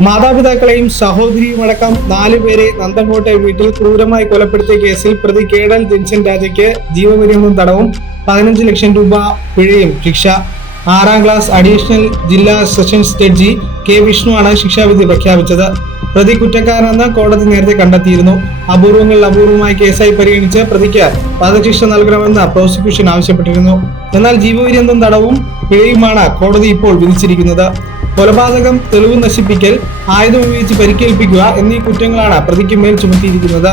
മാതാപിതാക്കളെയും സഹോദരിയും അടക്കം നാലുപേരെ നന്ദങ്കോട്ടെ വീട്ടിൽ ക്രൂരമായി കൊലപ്പെടുത്തിയ കേസിൽ പ്രതി കേടൽ ജെൻസൻ രാജയ്ക്ക് ജീവപര്യന്തം തടവും പതിനഞ്ച് ലക്ഷം രൂപ പിഴയും. ശിക്ഷ. ആറാം ക്ലാസ് അഡീഷണൽ ജില്ലാ സെഷൻസ് ജഡ്ജി കെ വിഷ്ണുവാണ് ശിക്ഷാവിധി പ്രഖ്യാപിച്ചത്. പ്രതി കുറ്റക്കാരനെന്ന് കോടതി നേരത്തെ കണ്ടെത്തിയിരുന്നു. അപൂർവങ്ങളിൽ അപൂർവമായി കേസായി പരിഗണിച്ച് പ്രതിക്ക് വധശിക്ഷ നൽകണമെന്ന് പ്രോസിക്യൂഷൻ ആവശ്യപ്പെട്ടിരുന്നു. എന്നാൽ ജീവപര്യന്തം തടവും പിഴയുമാണ് കോടതി ഇപ്പോൾ വിധിച്ചിരിക്കുന്നത്. കൊലപാതകം തെളിവ് നശിപ്പിക്കൽ ആയുധം ഉപയോഗിച്ച് പരിക്കേൽപ്പിക്കുക എന്നീ കുറ്റങ്ങളാണ് പ്രതിക്ക് മേൽ ചുമത്തിയിരിക്കുന്നത്.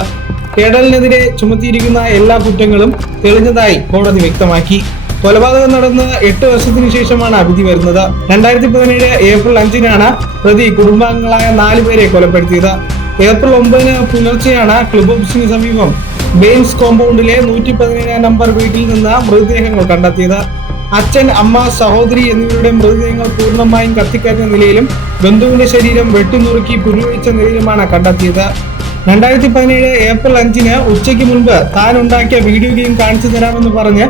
കേടലിനെതിരെ ചുമത്തിയിരിക്കുന്ന എല്ലാ കുറ്റങ്ങളും തെളിഞ്ഞതായി കോടതി വ്യക്തമാക്കി. കൊലപാതകം നടന്ന് എട്ട് വർഷത്തിനു ശേഷമാണ് വിധി വരുന്നത്. രണ്ടായിരത്തി പതിനേഴ് ഏപ്രിൽ അഞ്ചിനാണ് പ്രതി കുടുംബാംഗങ്ങളായ നാലു പേരെ കൊലപ്പെടുത്തിയത്. ഏപ്രിൽ ഒമ്പതിന് പുലർച്ചെയാണ് ക്ലബ് ഓഫീസിന് സമീപം ബെയിൻസ് കോമ്പൗണ്ടിലെ നൂറ്റി പതിനേഴാം നമ്പർ വീട്ടിൽ നിന്ന് മൃതദേഹങ്ങൾ കണ്ടെത്തിയത്. അച്ഛൻ അമ്മ സഹോദരി എന്നിവരുടെ മൃതദേഹങ്ങൾ പൂർണമായും കത്തിക്കരിഞ്ഞ നിലയിലും ബന്ധുവിന്റെ ശരീരം വെട്ടിനുറുക്കി പുരുവഴിച്ച നിലയിലുമാണ് കണ്ടെത്തിയത്. രണ്ടായിരത്തി പതിനേഴ് ഏപ്രിൽ അഞ്ചിന് ഉച്ചയ്ക്ക് മുൻപ് താൻ ഉണ്ടാക്കിയ വീഡിയോ ഗെയിം കാണിച്ചു തരാമെന്ന് പറഞ്ഞ്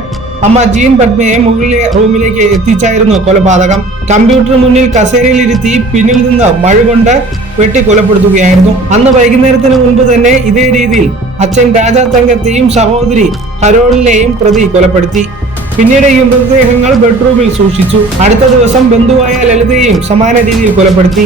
അമ്മ ജീൻ പത്മയെ മുകളിലെ റൂമിലേക്ക് എത്തിച്ചായിരുന്നു കൊലപാതകം. കമ്പ്യൂട്ടർ മുന്നിൽ കസേരയിലിരുത്തി പിന്നിൽ നിന്ന് മഴ കൊണ്ട് വെട്ടി കൊലപ്പെടുത്തുകയായിരുന്നു. അന്ന് വൈകുന്നേരത്തിന് മുൻപ് തന്നെ ഇതേ രീതിയിൽ അച്ഛൻ രാജാ തങ്കത്തെയും സഹോദരി ഹരോളിനെയും പ്രതി കൊലപ്പെടുത്തി. പിന്നീട് ഈ മൃതദേഹങ്ങൾ ബെഡ്റൂമിൽ സൂക്ഷിച്ചു. അടുത്ത ദിവസം ബന്ധുവായ ലളിതയെയും സമാന രീതിയിൽ കൊലപ്പെടുത്തി.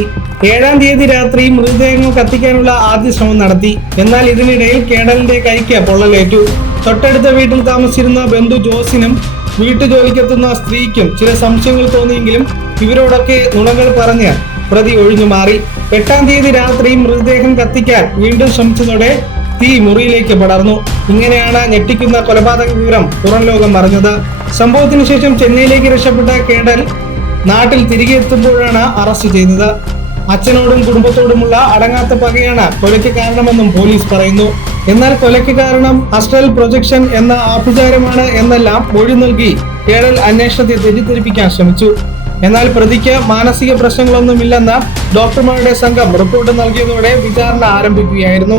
ഏഴാം തീയതി രാത്രി മൃതദേഹങ്ങൾ കത്തിക്കാനുള്ള ആദ്യ ശ്രമം നടത്തി. എന്നാൽ ഇതിനിടയിൽ കേടലിന്റെ കൈക്ക് പൊള്ളലേറ്റു. തൊട്ടടുത്ത വീട്ടിൽ താമസിച്ചിരുന്ന ബന്ധു ജോസിനും വീട്ടുജോലിക്കെത്തുന്ന സ്ത്രീക്കും ചില സംശയങ്ങൾ തോന്നിയെങ്കിലും ഇവരോടൊക്കെ നുണകൾ പറഞ്ഞ് പ്രതി ഒഴിഞ്ഞു മാറി. എട്ടാം തീയതി രാത്രി മൃതദേഹം കത്തിക്കാൻ വീണ്ടും ശ്രമിച്ചതോടെ തീ മുറിയിലേക്ക് പടർന്നു. ഇങ്ങനെയാണ് ഞെട്ടിക്കുന്ന കൊലപാതക വിവരം പുറം ലോകം അറിഞ്ഞത്. സംഭവത്തിന് ശേഷം ചെന്നൈയിലേക്ക് രക്ഷപ്പെട്ട കേടൽ നാട്ടിൽ തിരികെ എത്തുമ്പോഴാണ് അറസ്റ്റ് ചെയ്തത്. അച്ഛനോടും കുടുംബത്തോടുമുള്ള അടങ്ങാത്ത പകയാണ് കൊലയ്ക്ക് കാരണമെന്നും പോലീസ് പറയുന്നു. എന്നാൽ കൊലയ്ക്ക് കാരണം അസ്ട്രൽ പ്രൊജക്ഷൻ എന്ന ആഭിചാരമാണ് എന്നെല്ലാം മൊഴി നൽകി കേരൾ അന്വേഷണത്തെ തെറ്റിദ്ധരിപ്പിക്കാൻ ശ്രമിച്ചു. എന്നാൽ പ്രതിക്ക് മാനസിക പ്രശ്നങ്ങളൊന്നുമില്ലെന്ന് ഡോക്ടർമാരുടെ സംഘം റിപ്പോർട്ട് നൽകിയതോടെ വിചാരണ ആരംഭിക്കുകയായിരുന്നു.